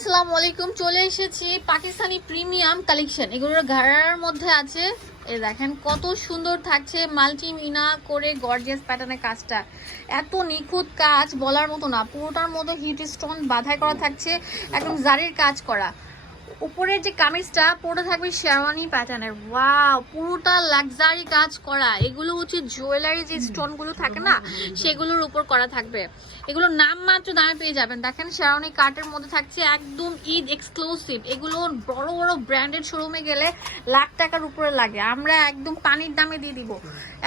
আসসালামু আলাইকুম, চলে এসেছি পাকিস্তানি প্রিমিয়াম কালেকশন। এগুলোর ঘাড়ার মধ্যে আছে এ দেখেন কত সুন্দর থাকছে মাল্টি মিনা করে গর্জিয়াস প্যাটার্নের কাজটা। এত নিখুঁত কাজ বলার মতো না, পুরোটার মতো হিট স্টোন বাধাই করা থাকছে, একদম জারির কাজ করা। উপরের যে কামিজটা, পুরোটা থাকবে শেরওয়ানি প্যাটার্নের ওয়াও পুরোটা লাক্সারি কাজ করা। এগুলো হচ্ছে জুয়েলারি যে স্টোনগুলো থাকে না, সেগুলোর উপর করা থাকবে। এগুলো নাম মাত্র দামে পেয়ে যাবেন। দেখেন শেরওয়ানি কার্টের মধ্যে থাকছে একদম ঈদ এক্সক্লুসিভ এগুলো বড় বড় ব্র্যান্ডেড শোরুমে গেলে লাখ টাকার উপরে লাগে। আমরা একদম পানির দামে দিয়ে দিব।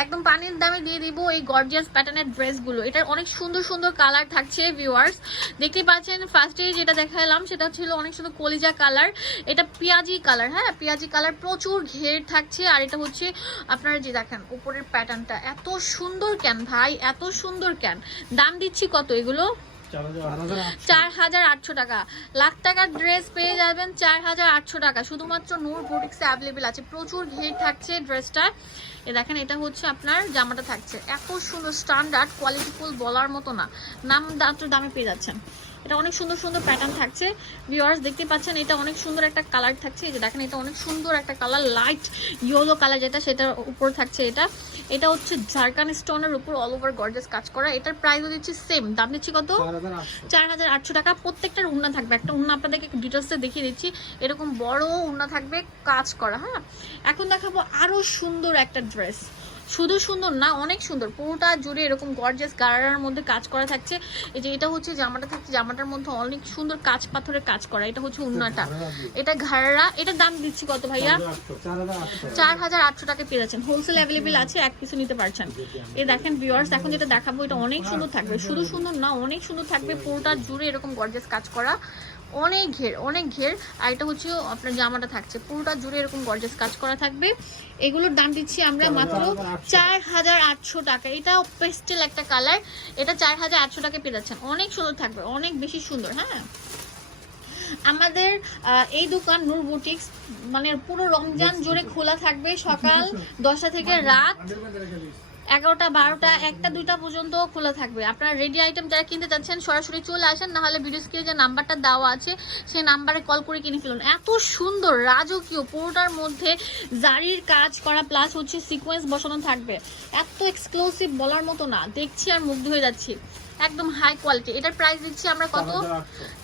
একদম পানির দামে দিয়ে দিব এই গর্জিয়াস প্যাটার্নের ড্রেসগুলো এটার অনেক সুন্দর সুন্দর কালার থাকছে ভিউয়ার্স দেখতে পাচ্ছেন ফার্স্টে যেটা দেখালাম, সেটা ছিল অনেক সুন্দর কলিজা কালার এটা পেঁয়াজি কালার হ্যাঁ? পেঁয়াজি কালার প্রচুর ঘের থাকছে আর এটা হচ্ছে আপনারা যে দেখেন উপরের প্যাটার্নটা এত সুন্দর কেন ভাই এত সুন্দর কেন দাম দিচ্ছি কত এগুলো? চার হাজার আটশো। টাকা। লাখ টাকার ড্রেস পেয়ে যাবেন চার হাজার আটশো টাকা। শুধুমাত্র নূর বুটিক্সে অ্যাভেলেবেল আছে। প্রচুর ঘের থাকছে ড্রেসটা এ দেখেন এটা হচ্ছে আপনার জামাটা থাকছে। এত সুন্দর স্ট্যান্ডার্ড কোয়ালিটিফুল বলার মতো না। নাম দামে পেয়ে যাচ্ছেন। এটা অনেক সুন্দর সুন্দর প্যাটার্ন থাকছে। ভিউয়ার্স দেখতে পাচ্ছেন এটা অনেক সুন্দর একটা কালার থাকছে। এই যে দেখেন এটা অনেক সুন্দর একটা কালার লাইট ইয়েলো কালার যেটা সেটার উপর থাকছে এটা। এটা হচ্ছে ঝাড়খান স্টোনের উপর অল ওভার গর্জেস কাজ করা। এটার প্রাইসও দিচ্ছি সেম দাম দিচ্ছি কত? চার হাজার আটশো। টাকা। প্রত্যেকটার উন্না থাকবে। একটা উন্না আপনাদেরকে ডিটেলসে দেখিয়ে দিচ্ছি। এরকম বড় উন্না থাকবে কাজ করা হ্যাঁ? এখন দেখাবো আরও সুন্দর একটা ড্রেস শুধু সুন্দর না, অনেক সুন্দর। পুরোটা জুড়ে এরকম গর্জিয়াস গারার মধ্যে কাজ করা থাকছে। এই যে এটা হচ্ছে জামাটা থাকছে, জামাটার মধ্যে অনেক সুন্দর কাজ পাথরের কাজ করা। এটা হচ্ছে উন্নাটা। এটা ঘাড়া এটার দাম দিচ্ছি কত ভাইয়া? চার হাজার আটশো টাকা পেয়েছেন। হোলসেল অ্যাভেলেবেল আছে, এক পিছু নিতে পারছেন। এ দেখেন ভিওয়ার্স এখন যেটা দেখাবো, এটা অনেক সুন্দর থাকবে। শুধু সুন্দর না, অনেক সুন্দর থাকবে। পুরোটা জুড়ে এরকম গর্জেস কাজ করা। অনেক ঘের অনেক ঘের। আর এটা হচ্ছে আপনার জামাটা থাকছে। পুরোটা জুড়ে এরকম গর্জেস কাজ করা থাকবে। এগুলোর দাম দিচ্ছি আমরা মাত্র চার হাজার আটশো টাকা। এটা পেস্টেল একটা কালার এটা চার হাজার আটশো টাকা পেয়ে যাচ্ছেন। অনেক সুন্দর থাকবে, অনেক বেশি সুন্দর হ্যাঁ? আমাদের এই দোকান নূর বুটিক্স মানে পুরো রমজান জুড়ে খোলা থাকবে সকাল দশটা থেকে রাত এগারোটা, বারোটা, একটা, দুইটা পর্যন্ত খোলা থাকবে। আপনারা রেডি আইটেম যারা কিনতে চাচ্ছেন, সরাসরি চলে আসেন না হলে ভিডিও স্ক্রিনে যে নাম্বারটা দেওয়া আছে, সেই নাম্বারে কল করে কিনে ফেলুন। এত সুন্দর, রাজকীয়, পুরোটার মধ্যে জারির কাজ করা প্লাস হচ্ছে সিকোয়েন্স বসানো থাকবে। এত এক্সক্লুসিভ বলার মতো না, দেখছি আর মুগ্ধ হয়ে যাচ্ছি। একদম হাই কোয়ালিটি এটার প্রাইস দিচ্ছি আমরা কত?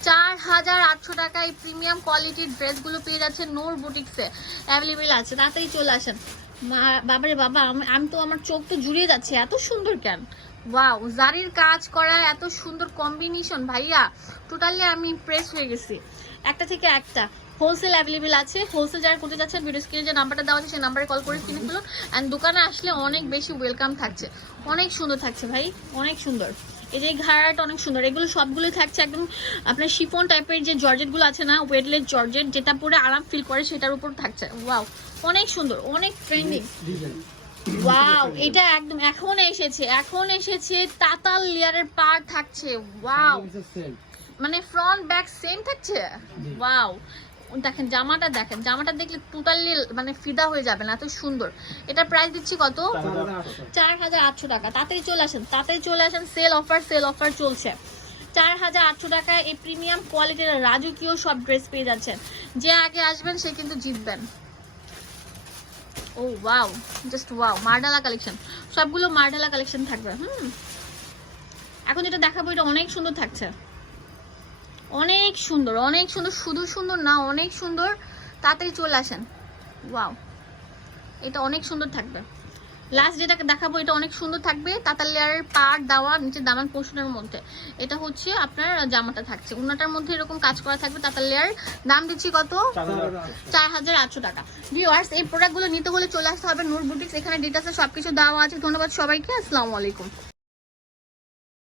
চার হাজার আটশো টাকায় প্রিমিয়াম কোয়ালিটির ড্রেসগুলো পেয়ে যাচ্ছে নূর বুটিক্সে অ্যাভেলেবেল আছে তাড়াতাড়ি চলে আসেন। মা- বাবারে বাবা আমি তো আমার চোখ তো জুড়িয়ে যাচ্ছে এত সুন্দর কেন? ওয়াও জারির কাজ করা এত সুন্দর কম্বিনেশন ভাইয়া। টোটালি আমি ইমপ্রেস হয়ে গেছি। একটা থেকে একটা। হোলসেল অ্যাভেলেবেল আছে হোলসেল যারা করতে যাচ্ছেন ভিডিও স্ক্রিনে যে নাম্বারটা দেওয়া আছে সেই নাম্বারে কল করে কিনে ফেলুন। অ্যান্ড দোকানে আসলে অনেক বেশি ওয়েলকাম থাকছে। অনেক সুন্দর থাকছে ভাই অনেক সুন্দর। এই যে ঘাড়াটা অনেক সুন্দর। এগুলো সবগুলোই থাকছে একদম আপনার শিফন টাইপের যে জর্জেটগুলো আছে না ওয়েটলেস জর্জেট যেটা পরে আরাম ফিল করে সেটার উপর থাকছে। ওয়াও অনেক সুন্দর অনেক ট্রেন্ডিং ওয়াও এটা একদম এখন এসেছে এখন এসেছে তাতাল লেয়ারের পার থাকছে। ওয়াও মানে ফ্রন্ট ব্যাক সেম থাকছে? ওয়াও দেখেন জামাটা দেখেন জামাটা দেখলে টোটালি মানে ফিদা হয়ে যাবে না এত সুন্দর। এটার প্রাইস দিচ্ছি কত? চার হাজার আটশো। টাকা। তাড়াতাড়ি চলে আসেন তাড়াতাড়ি চলে আসেন সেল অফার সেল অফার চলছে। চার হাজার আটশো টাকায় এই প্রিমিয়াম কোয়ালিটির রাজকীয় সব ড্রেস পেয়ে যাচ্ছেন। যে আগে আসবেন সে কিন্তু জিতবেন। ও ওয়াও জাস্ট ওয়াও মার্ডালা কালেকশন সবগুলো মার্ডালা কালেকশন থাকবে, হুম। এখন যেটা দেখাবো, এটা অনেক সুন্দর থাকছে। অনেক সুন্দর অনেক সুন্দর, শুধু সুন্দর না, অনেক সুন্দর। তাড়াতাড়ি চলে আসেন। ওয়াও এটা অনেক সুন্দর থাকবে। লাস্ট যেটা দেখাবো, এটা অনেক সুন্দর থাকবে। তাতার লেয়ারের পাড়, দেওয়া নিচে দামান পোষণের মধ্যে। এটা হচ্ছে আপনার জামাটা থাকছে। উন্নাটার মধ্যে এরকম কাজ করা থাকবে তাতার লেয়ার। দাম দিচ্ছি কত? চার হাজার আটশো টাকা। ভিওয়ার্স এই প্রোডাক্টগুলো নিতে হলে চলে আসতে হবে নোট বুটিক্স এখানে ডিটেলসে সবকিছু দেওয়া আছে। ধন্যবাদ সবাইকে। আসসালামু আলাইকুম।